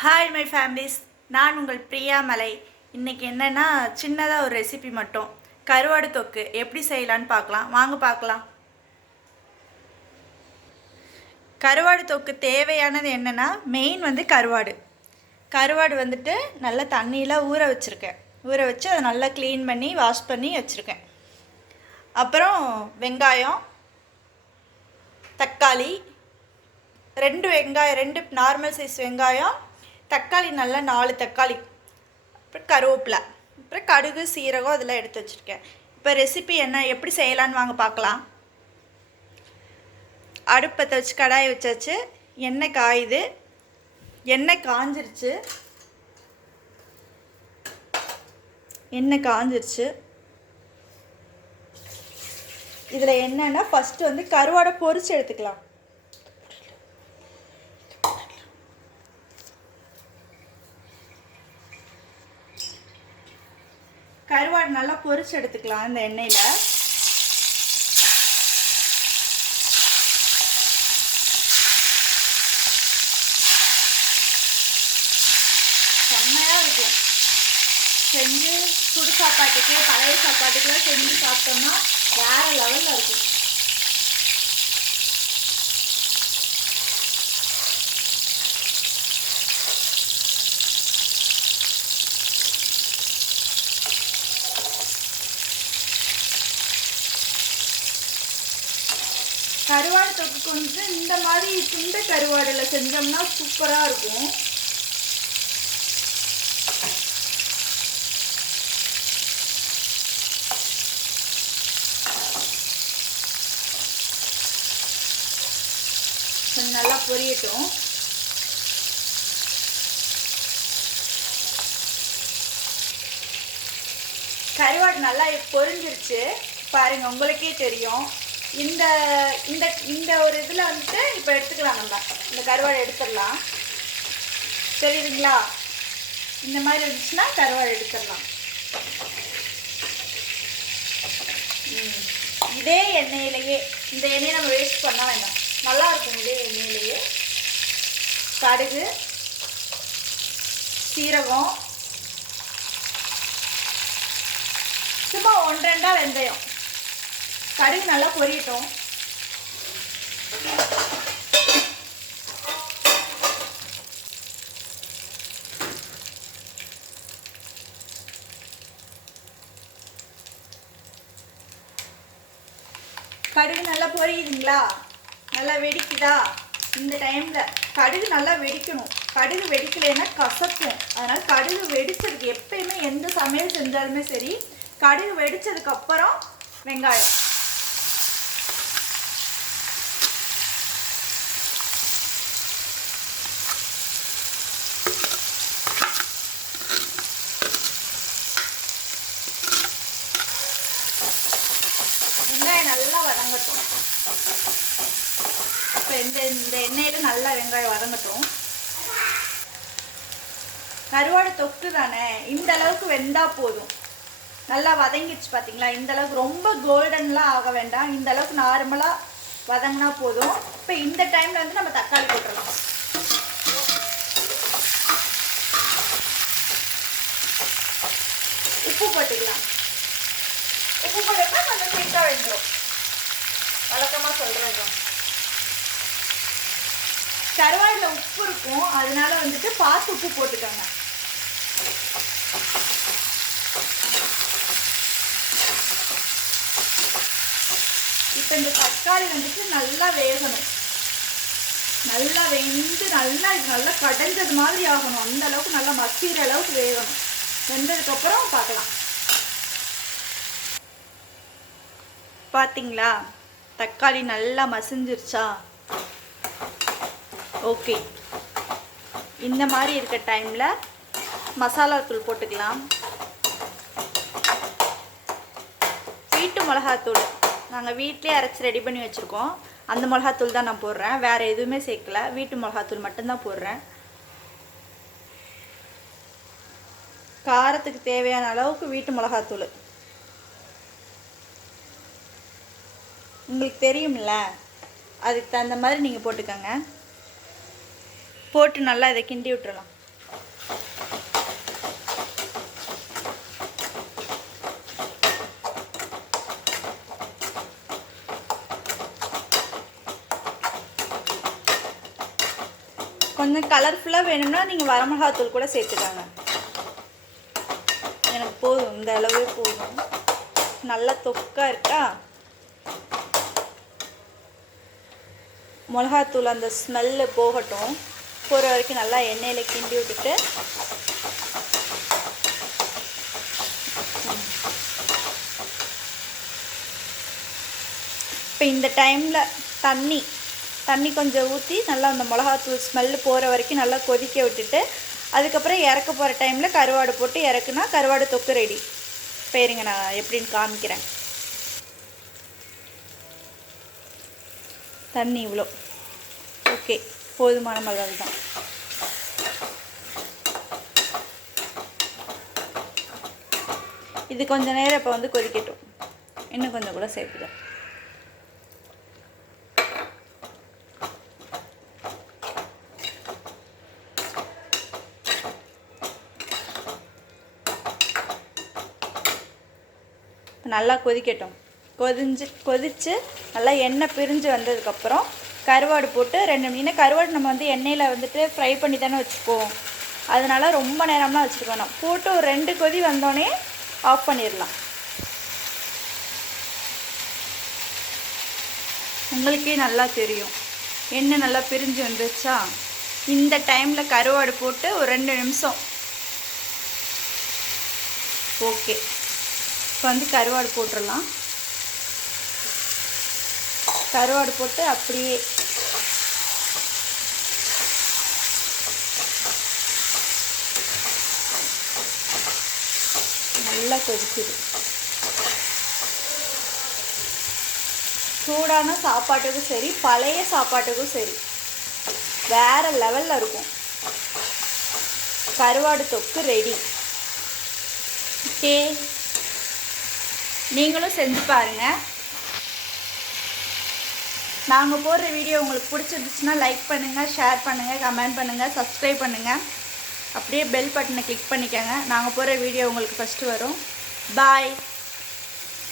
Hi my families, நான் உங்கள் பிரியா மலை. இன்றைக்கி என்னென்னா சின்னதாக ஒரு ரெசிபி மட்டும். கருவாடு தொக்கு எப்படி செய்யலான்னு பார்க்கலாம், வாங்க பார்க்கலாம். கருவாடு தொக்கு தேவையானது என்னென்னா மெயின் கருவாடு வந்துட்டு நல்லா தண்ணியில் ஊற வச்சுருக்கேன். ஊற வச்சு அதை நல்லா க்ளீன் பண்ணி வாஷ் பண்ணி வச்சுருக்கேன். அப்புறம் வெங்காயம், தக்காளி, ரெண்டு நார்மல் சைஸ் வெங்காயம், தக்காளி நல்லா 4 தக்காளி, அப்புறம் கருவேப்பிலை, அப்புறம் கடுகு, சீரகம் அதெல்லாம் எடுத்து வச்சுருக்கேன். இப்போ ரெசிபி எப்படி செய்யலான்னு வாங்க பார்க்கலாம். அடுப்பத்தை வச்சு கடாயை வச்சாச்சு. எண்ணெய் காயுது. எண்ணெய் காஞ்சிருச்சு. இதில் என்னென்னா ஃபஸ்ட்டு கருவாடை பொரிச்சு எடுத்துக்கலாம். கருவாடு நல்லா பொரிச்சு எடுத்துக்கலாம் இந்த எண்ணெயில். செம்மையாக இருக்கும். செஞ்சு சுடு சாப்பாட்டுக்கு, பழைய சாப்பாட்டுக்கெல்லாம் செஞ்சு சாப்பிட்டோம்னா வேறு லெவலில் இருக்கும். கருவாடு தொக்கு இந்த மாதிரி துண்டை கருவாடில் செஞ்சோம்னா சூப்பராக இருக்கும். கொஞ்சம் நல்லா பொரியட்டும். கருவாடு நல்லா பொரிஞ்சிருச்சு பாருங்கள், உங்களுக்கே தெரியும். இந்த இந்த இந்த ஒரு இதில் இப்போ எடுத்துக்கலாம். நம்ம இந்த கருவாடு எடுத்துடலாம். தெரியுதுங்களா? இந்த மாதிரி இருந்துச்சுன்னா கருவாடு எடுத்துடலாம். இதே எண்ணெயிலேயே, இந்த எண்ணெயை நம்ம வேஸ்ட் பண்ண வேண்டாம், நல்லாயிருக்கும். இதே எண்ணெயிலேயே கடுகு, சீரகம், சும்மா 1-2 வெந்தயம். கடுகு நல்லா பொரியட்டும். கடுகு நல்லா பொரியுதுங்களா? நல்லா வெடிக்குதா? இந்த டைமில் கடுகு நல்லா வெடிக்கணும். கடுகு வெடிக்கலைன்னா கசக்கும். அதனால் கடுகு வெடிச்சதுக்கு, எப்பயுமே எந்த சமையல் செஞ்சாலுமே சரி, கடுகு வெடிச்சதுக்கப்புறம் வெங்காயம். வெங்காயம் நல்லா வதங்கட்டும். இப்போ இந்த எண்ணெயில் நல்லா வெங்காயம் வதங்கட்டும். கருவாடு தொக்கு தானே, இந்த அளவுக்கு வெந்தால் போதும். நல்லா வதங்கிடுச்சு பார்த்தீங்களா? இந்த அளவுக்கு ரொம்ப கோல்டன்லாம் ஆக வேண்டாம். இந்த அளவுக்கு நார்மலாக வதங்கினா போதும். இப்போ இந்த டைமில் நம்ம தக்காளி போட்டுடலாம். உப்பு போட்டுக்கலாம். உப்பு போட்டோம்னா கொஞ்சம் குயிக்காக வெந்துடும். வழக்கமாக சொல்கிறது, கருவாடில் உப்பு இருக்கும், அதனால பார்த்து உப்பு போட்டுக்கோங்க. இப்போ இந்த தக்காளி நல்லா வேகணும். நல்லா வெந்து நல்லா கடைஞ்சது மாதிரி ஆகணும். அந்த அளவுக்கு நல்லா மசிகிற அளவுக்கு வேகணும். வெந்ததுக்கப்புறம் பார்க்கலாம். பார்த்தீங்களா? தக்காளி நல்லா மசிஞ்சிருச்சா? ஓகே. இந்த மாதிரி இருக்க டைமில் மசாலா தூள் போட்டுக்கலாம். வீட்டு மிளகாத்தூள் நாங்கள் வீட்டிலே அரைச்சி ரெடி பண்ணி வச்சுருக்கோம். அந்த மிளகாத்தூள் தான் நான் போடுறேன். வேறு எதுவுமே சேர்க்கல, வீட்டு மிளகாத்தூள் மட்டும்தான் போடுறேன். காரத்துக்கு தேவையான அளவுக்கு வீட்டு மிளகாத்தூள். உங்களுக்கு தெரியும்ல, அதுக்கு தகுந்த மாதிரி நீங்கள் போட்டுக்கோங்க. போட்டு நல்லா இதை கிண்டி விட்டுறலாம். கொஞ்சம் கலர்ஃபுல்லாக வேணும்னா நீங்கள் வரமிளகாத்தூள் கூட சேர்த்துக்காங்க. எனக்கு போதும், இந்த அளவே போதும். நல்லா தொக்காக இருக்கா. மிளகாத்தூள் அந்த ஸ்மெல்லு போகட்டும், போகிற வரைக்கும் நல்லா எண்ணெயில் கிண்டி விட்டுட்டு இப்போ இந்த டைமில் தண்ணி கொஞ்சம் ஊற்றி நல்லா அந்த மிளகாத்தூள் ஸ்மெல்லு போகிற வரைக்கும் நல்லா கொதிக்க விட்டுட்டு அதுக்கப்புறம் இறக்க போகிற டைமில் கருவாடு போட்டு இறக்குனா கருவாடு தொக்கு ரெடி. பேருங்க நான் எப்படின்னு காமிக்கிறேன். தண்ணி இவ்வளோ ஓகே, போதுமான மிளகாய் தான். இது கொஞ்சம் நேரம் இப்போ வந்து கொதிக்கட்டும். இன்னும் கொஞ்சம் கூட சேர்த்துட்டேன். நல்லா கொதிக்கட்டும். கொதித்து நல்லா எண்ணெய் பிரிஞ்சு வந்ததுக்கப்புறம் கருவாடு போட்டு 2 மீன் கருவாடு நம்ம வந்து எண்ணெயில் வந்துட்டு ஃப்ரை பண்ணி தானே வச்சுப்போம். அதனால் ரொம்ப நேரம்லாம் வச்சுருக்க வேணாம். போட்டு ஒரு 2 கொதி வந்தோடனே ஆஃப் பண்ணிடலாம். உங்களுக்கே நல்லா தெரியும் எண்ணெய் நல்லா பிரிஞ்சு வந்துச்சா. இந்த டைமில் கருவாடு போட்டு ஒரு 2 நிமிஷம் ஓகே. இப்போ வந்து கருவாடு போட்டுடலாம். கருவாடு போட்டு அப்படியே நல்லா கொதிக்குது. சூடான சாப்பாட்டுக்கும் சரி, பழைய சாப்பாட்டுக்கும் சரி வேறு லெவலில் இருக்கும். கருவாடு தொக்கு ரெடி. ஓகே, நீங்களும் செஞ்சு பாருங்கள். நாங்கள் போடுற வீடியோ உங்களுக்கு பிடிச்சிருந்துச்சுன்னா லைக் பண்ணுங்கள், ஷேர் பண்ணுங்கள், கமெண்ட் பண்ணுங்கள், சப்ஸ்கிரைப் பண்ணுங்கள். அப்படியே பெல் பட்டனை கிளிக் பண்ணிக்கோங்க. நாங்கள் போடுற வீடியோ உங்களுக்கு ஃபஸ்ட்டு வரும். பாய்.